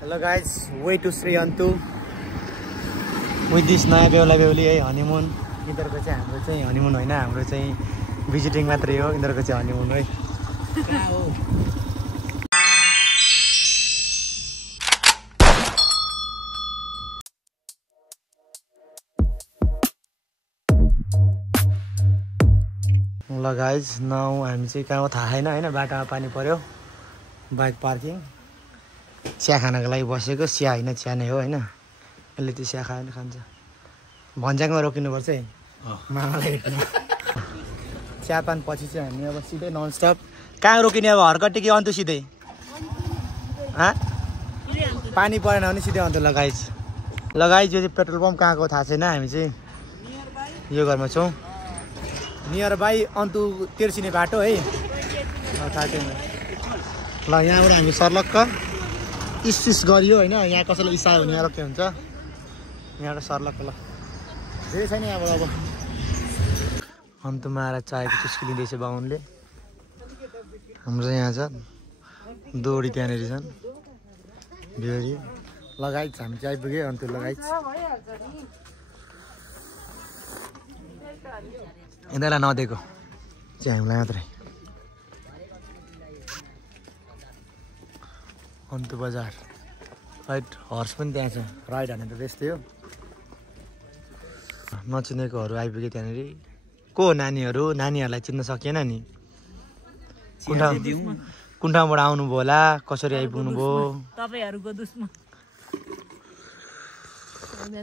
Hello guys, way to Sri Antu with this नयाँ बेहुला बेहुली है हनीमुन। यिनीहरुको चाहिँ हाम्रो चाहिँ हनीमुन हैन, हाम्रो चाहिँ भिजिटिङ मात्रै हो। यिनीहरुको चाहिँ हनीमुन है। कहाँ हो? ल गाइज, नाउ हामी चाहिँ कहाँ हो थाहा छैन हैन, बाटोमा पानी पर्यो, बाइक पार्किङ, चिया खानको लागि बसेको। चिया हैन, चिया नै हो हैन। यसले त्यो चिया खायो नि खान्छ। भन्ज्याङमा रोकिनुपर्छ है मामालाई भेट्नु। चियापान पछि चाहिँ हामी अब सिधै ननस्टप कहाँ रोकिने अब हरकट्टी कि अन्तु सिधै पानी परेन भने सिधै अन्तु। लगाइज यो चाहिँ पेट्रोल पम्प कहाँको थाहा छैन। हामी चाहिँ यो घरमा छौँ, नियर बाई अन्तु तेर्सिने बाटो है, थाहा छैन। ल यहाँबाट हामी सर्लक्क इस गरियो होइन। यहाँ कसैलाई इसायो भने यहाँ के हुन्छ, यहाँबाट सर्लक्क। ल धेरै छैन यहाँबाट। अब अन्तमा आएर चायको चुस्की लिँदैछ बाहुनले। हाम्रो यहाँ छ दोडी, त्यहाँनिर छन् बिहारी। लगाइज हामी चाहिँ आइपुग्यो अन्तु। लगाइज यिनीहरूलाई नदिएको चाहिँ हामीलाई मात्रै। अन्तु बजार राइट, हर्स पनि त्यहाँ छ। राइट हाने त त्यस्तै हो। नचिनेकोहरू आइपुग्यो त्यहाँनिर। को नानीहरू, नानीहरूलाई चिन्न सकिएन नि। कुन ठाउँबाट आउनुभयो होला, कसरी आइपुग्नु भयो तपाईहरुको दुश्मन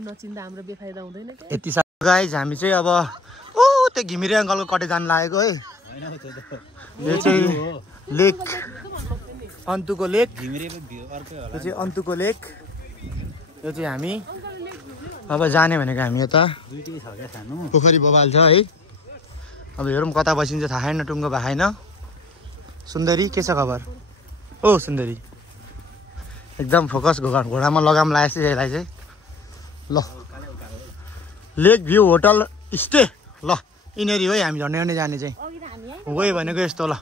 नचिन्दा हाम्रो बेफाइदा हुँदैन के। यति साह्रो गाइज हामी चाहिँ अब त्यो घिमिरे अङ्कलको कतै जान लागेको है। यो चाहिँ लेक, अन्तुको लेक। यो चाहिँ अन्तुको लेक। यो चाहिँ हामी अब जाने भनेको। हामी यता पोखरी बबाल छ है। अब हेरौँ कता बसिन्छ थाहा छैन, टुङ्गो भएको छैन। सुन्दरी के छ खबर? ओ सुन्दरी एकदम फोकस, घोडामा लगाम लागेको छ यसलाई चाहिँ। ल लेक भ्यू होटल स्टे। ल यिनीहरू है हामी झन्डै झन्डै जाने चाहिँ गयो भनेको यस्तो। ल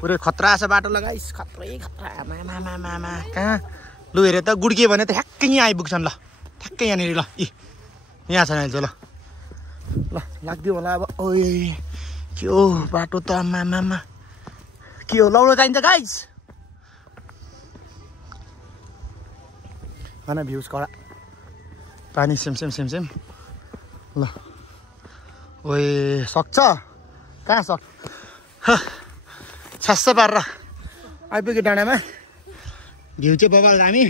पुरै खतरा छ बाटो। लगाइस खत्रै खतरा। मामा कहाँ लु हेरे त गुड्कियो भने त ठ्याक्कै यहाँ आइपुग्छन्। ल ठ्याक्कै यहाँनिर। ल यहाँ छ अहिले। ल लाग्दियो होला अब। ओए के हो बाटो त मामा, के हो लौरो चाहिन्छ गाइज। होइन भ्युज कडा, पानी सेम। ल ओए सक्छ कहाँ सक्छ, छस्स पारेर आइपुग्यो डाँडामा। भ्यू चाहिँ बबाल दामी,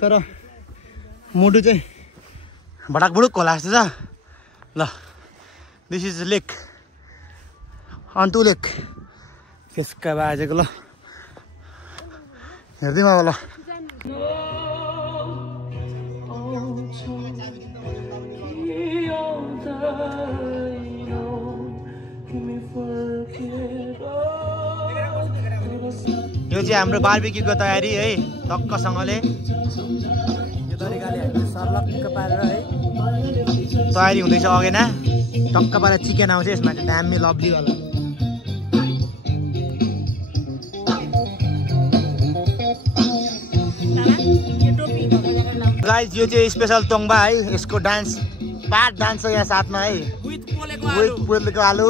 तर मुटु चाहिँ भडाक भुडुक होला जस्तो छ। ल दिस इज लेक, अन्तु लेक। त्यसका बाजेको ल हेर्दैमा अब। ल यो चाहिँ हाम्रो बार्बिक्यूको तयारी है, टक्कसँगले यो तरिकाले हामीले सर्लक्क पारेर है तयारी हुँदैछ। अघि न टक्क पारेर चिकन आउँछ यसमा चाहिँ दामी लभली वाला। गाइज यो चाहिँ स्पेसल तोङ्बा है, यसको डान्स पार्ट डान्स छ यहाँ साथमा है, विथ पोलेको आलु।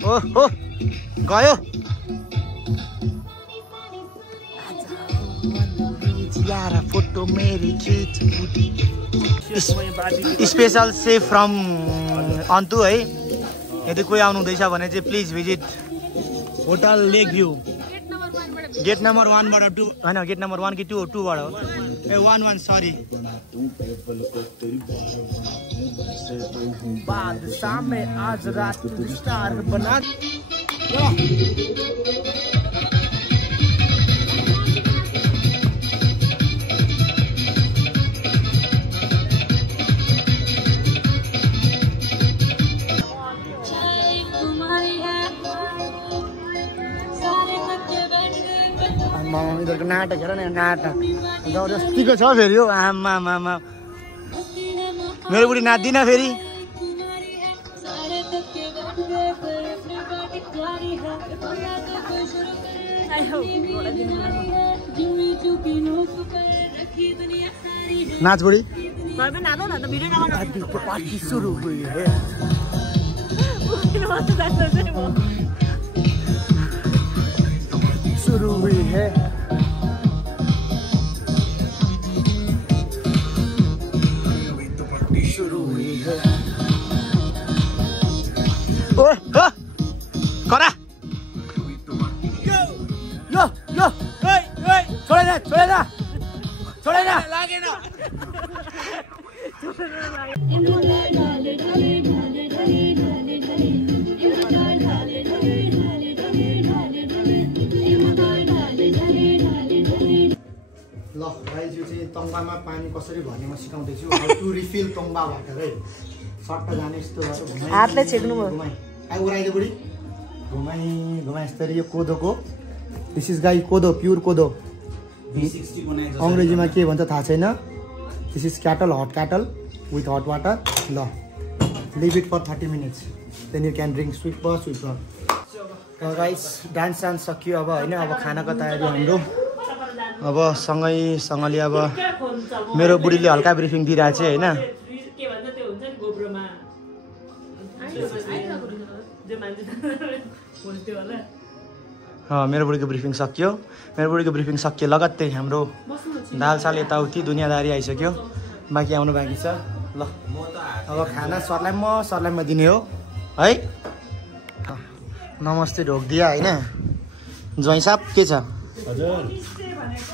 ओहो गयो फोटो मेरी स्पेसल सेफ फ्रम अन्तु है। यदि कोही आउनु हुँदैछ भने चाहिँ please visit hotel lake view. Gate number 1बाट 2 होइन, गेट नम्बर 1 कि 2बाट हो। ए 1 सरी। बादशाह में आज रात स्टार बना। इधरको नाटक हेर न, नाटक जबरजस्तीको छ फेरि हो। आमा मेरो बुढी नाच्दिन फेरि। नाच बुढी भिडियो पार्टी सुरु हुई है शुरू हुई है शुरू हुई है ओए करा यो यो छोडेन लागेन ल गाइज यो चाहिँ तङ्बामा पानी कसरी भर्ने म सिकाउँदैछु हाउ टु रिफिल तङ्बा वाटर है सर्ट जाने यस्तो हातले छेक्नु भयो आइ उराइदे बुढी घुमाइ यस्तरी यो कोदोको दिस इज गाई कोदो प्युर कोदो अङ्ग्रेजीमा के भन्छ थाहा छैन this is kettle hot kettle with hot water ल leave it for 30 minutes then you can drink स्विप गाइस डान्स सकियो अब होइन अब खानाको तयारी हाम्रो अब सँगैसँगले अब मेरो बुढीले हल्का ब्रिफिङ दिइरहेको छ होइन मेरो बुढीको ब्रिफिङ सकियो लगत्तै हाम्रो दालसाल यताउति दुनियाँदारी आइसक्यो बाँकी आउनु बाँकी छ ल अब खाना सरलाई म दिने हो है नमस्ते ढोकिदिया होइन ज्वाइँ साहब के छ हजुर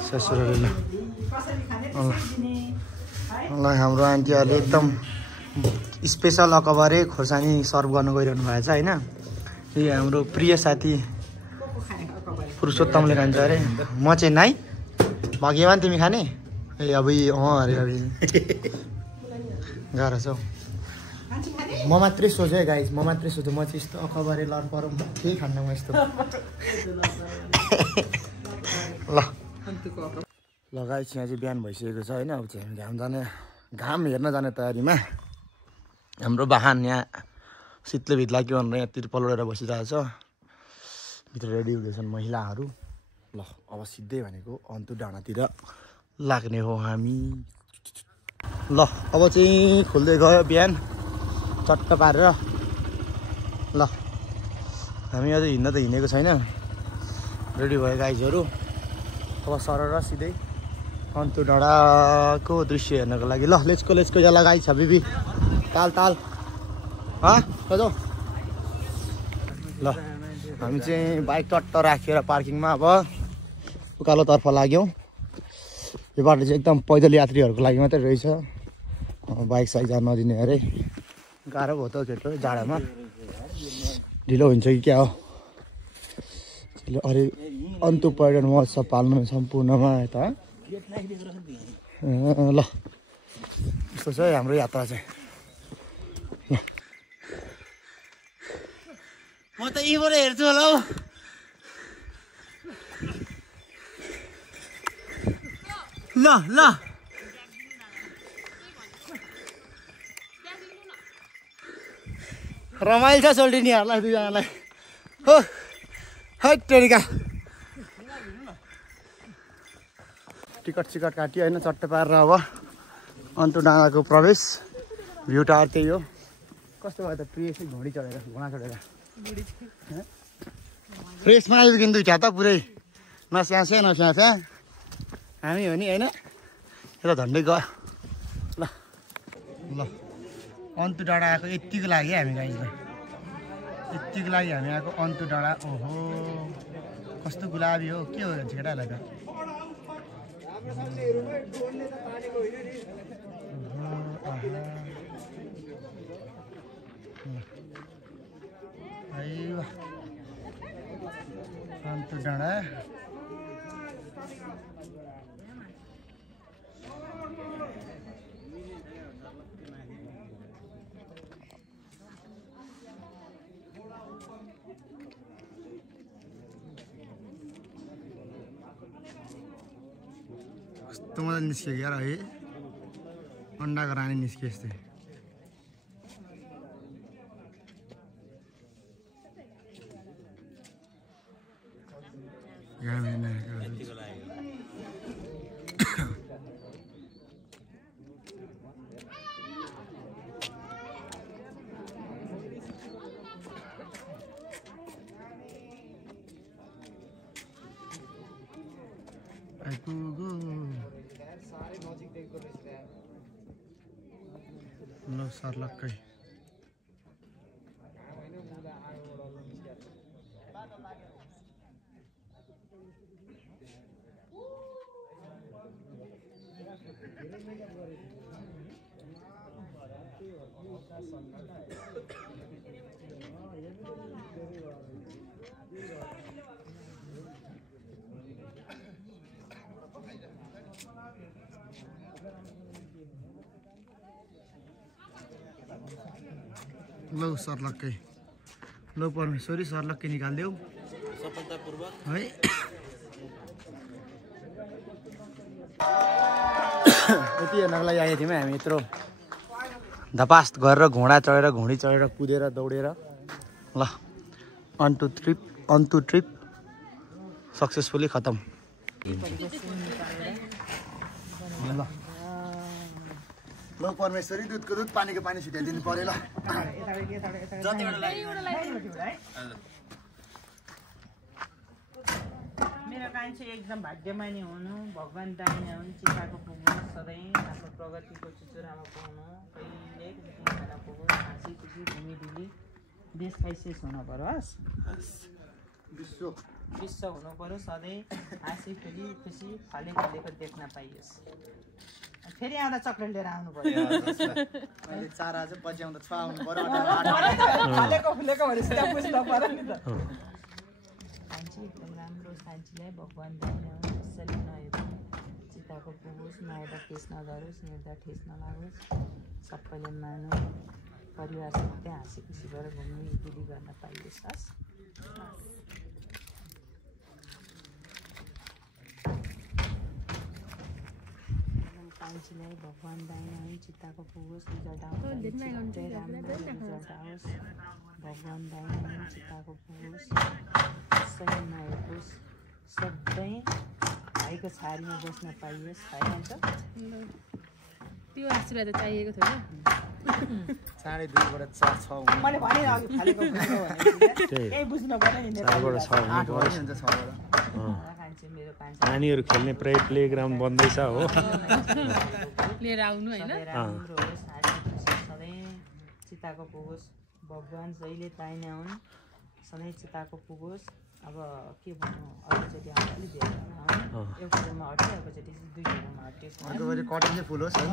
ससुराले ल हाम्रो आन्टीहरूले एकदम स्पेसल अकबरै खोर्सानी सर्भ गर्नु गइरहनु भएछ होइन यो हाम्रो प्रिय साथी पुरुषोत्तमले खान्छ अरे म चाहिँ नाइ भाग्यवान तिमी खाने ए अब अरे गाह्रो छ हौ म मात्रै सोचेँ गाइज म चाहिँ यस्तो अखबारे लड परौँ केही खान्न म यस्तो ल गाइज यहाँ चाहिँ बिहान भइसकेको छ होइन अब चाहिँ घाम हेर्न जाने तयारीमा हाम्रो वाहन यहाँ शीतले भित्ला के भनेर यहाँ तिर्पल ओढेर बसिरहेछ भित्र रेडी हुँदैछन् महिलाहरू ल अब सिधै भनेको अन्तु डाँडातिर लाग्ने हो हामी ल अब चाहिँ खुल्दै गयो बिहान चट्ट पारेर ल हामी अझै हिँड्न त हिँडेको छैन रेडी भयो गाइजहरू अब सरर सिधै अन्तु डाँडाको दृश्य हेर्नको लागि ल लेचको यहाँ लगाइ छ बिबी ताल जाऊ ल हामी चाहिँ बाइक टट्ट राखेर पार्किङमा अब उकालोतर्फ लाग्यौँ यो बाटो चाहिँ एकदम पैदल यात्रीहरूको लागि मात्रै रहेछ बाइक साइक जान नदिने अरे गाह्रो भयो त केटो जाडामा ढिलो हुन्छ कि क्या हो अरे अन्तु पर्यटन महोत्सव पाल्नु सम्पूर्णमा यता ल यस्तो छ है हाम्रो यात्रा चाहिँ म त यहीँबाट हेर्छु होला हौ ल रमाइलो छ सोल्टिनीहरूलाई दुईजनालाई हो हैट टेरिका टिकट काटियो होइन चट्ट पारेर अब अन्तु डाँडाको प्रवेश भ्यू टावर त्यही हो कस्तो भयो त प्रिय घोडी चढेर घोडा चढेर फ्रेसमा आइपुग्यो दुईटा त पुरै नस्यास्या हामी हो नि होइन यता झन्डै गयो ल अन्तु डाँडा आएको यतिको लागि हामी गाइजलाई यतिको लागि हामी आएको अन्तु डाँडा ओहो कस्तो गुलाबी हो के हो केटाहरूलाई त अन्तु डाँडा कस्तो मजा निस्क्यो यार है अन्डाको रानी निस्क्यो यस्तै ल सर्लक्कै लौ सर्लक्कै लौ परमेश्वरी सर्लक्कै निकालिदेऊ सफलतापूर्वक है यति हेर्नको लागि आएको थियौँ हामी यत्रो धपास गरेर घोडा चढेर घोडी चढेर कुदेर दौडेर ल अन टु ट्रिप सक्सेसफुली खतम ल परमेश्वरी दुधको दुध पानीको पानी छिटाइदिनु पर्यो ल मेरो कान्छी एकदम भाग्यमानी हुनु भगवान् दाहिने हुन् चिताको पुग्नु सधैँ आफ्नो प्रगतिको चुचुरामा पुग्नु कहिले खाना पुग्नु हाँसी खुसी घुमिडुली देश कैसेस हुनु पर्यो विश्व हुनु पर्यो सधैँ हाँसी खुसी खुसी फलेको देख्न पाइयोस् फेरि आउँदा चक्लेट लिएर आउनु पर्यो मैले 4 आज बज्याउँदा 6 आउनु पर्यो फलेको फुलेको भनेपछि त्यहाँ बुझ्नु पर्यो नि त कान्छी एकदम राम्रो कान्छीलाई भगवान् दाहिने हुन् कसैले नहेर्नु चिताको पुगोस् नहेर्दा ठेस नगरोस् हेर्दा ठेस नलागोस् सबैले मानु परिवारसँग त्यहाँ हाँसी खुसी गरेर घुम्नु इत्यादि गर्न पाइयोस् हस् कान्छीलाई भगवान् दाहिने हुन् चित्ताको पुगोस् रिजल्ट आओस् भगवान् दाहिने हुन् चित्ताको पुगोस् कसैले नहेरोस् सधैँ भाइको छारीमा बस्न पाइयोस् खाइहाल्छ त्यो आशीर्वाद चाहिएको थियो 2.5 बाट 4 6 मैले भने अघि फालेको बुझ्नु भने केही बुझ्नु पर्यो नि 4 बाट 6 हुन्छ 6 बाट नानीहरू खेल्ने प्लेग्राउन्ड बन्दैछ हो लिएर आउनु हैन सधैँ चिताको पुगोस् भगवान् जहिले दाहिने हुन् सधैँ चिताको पुगोस् अब के भन्नु अर्कोचोटि अलिक धेरै एउटा ठाउँमा हट्यो अर्कोचोटि दुई ठाउँमा हट्यो कटिङ चाहिँ फुल होस् हैन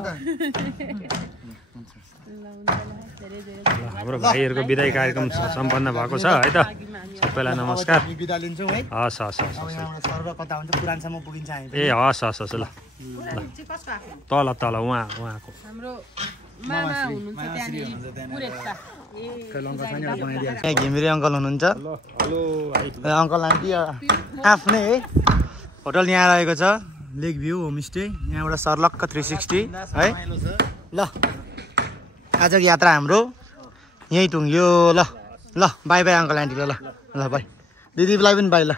हाम्रो भाइहरूको बिदाई कार्यक्रम सम्पन्न भएको छ है त सबैलाई नमस्कार बिदा लिन्छौँ है हस् सर्व कता हुन्छ पुरानसम्म पुगिन्छ हामी ए हस् ल तल उहाँको हाम्रो मामा हुनुहुन्छ त्यहाँनिर घिमिरे अङ्कल हुनुहुन्छ अङ्कल आन्टी आफ्नै है होटल यहाँ रहेको छ लेक भ्यू होमस्टे यहाँबाट सर्लक्क 360 है ल आजको यात्रा हाम्रो यहीँ टुङ्ग्यो ल बाई बाई अङ्कल आन्टी ल बाई दिदीलाई पनि बाई ल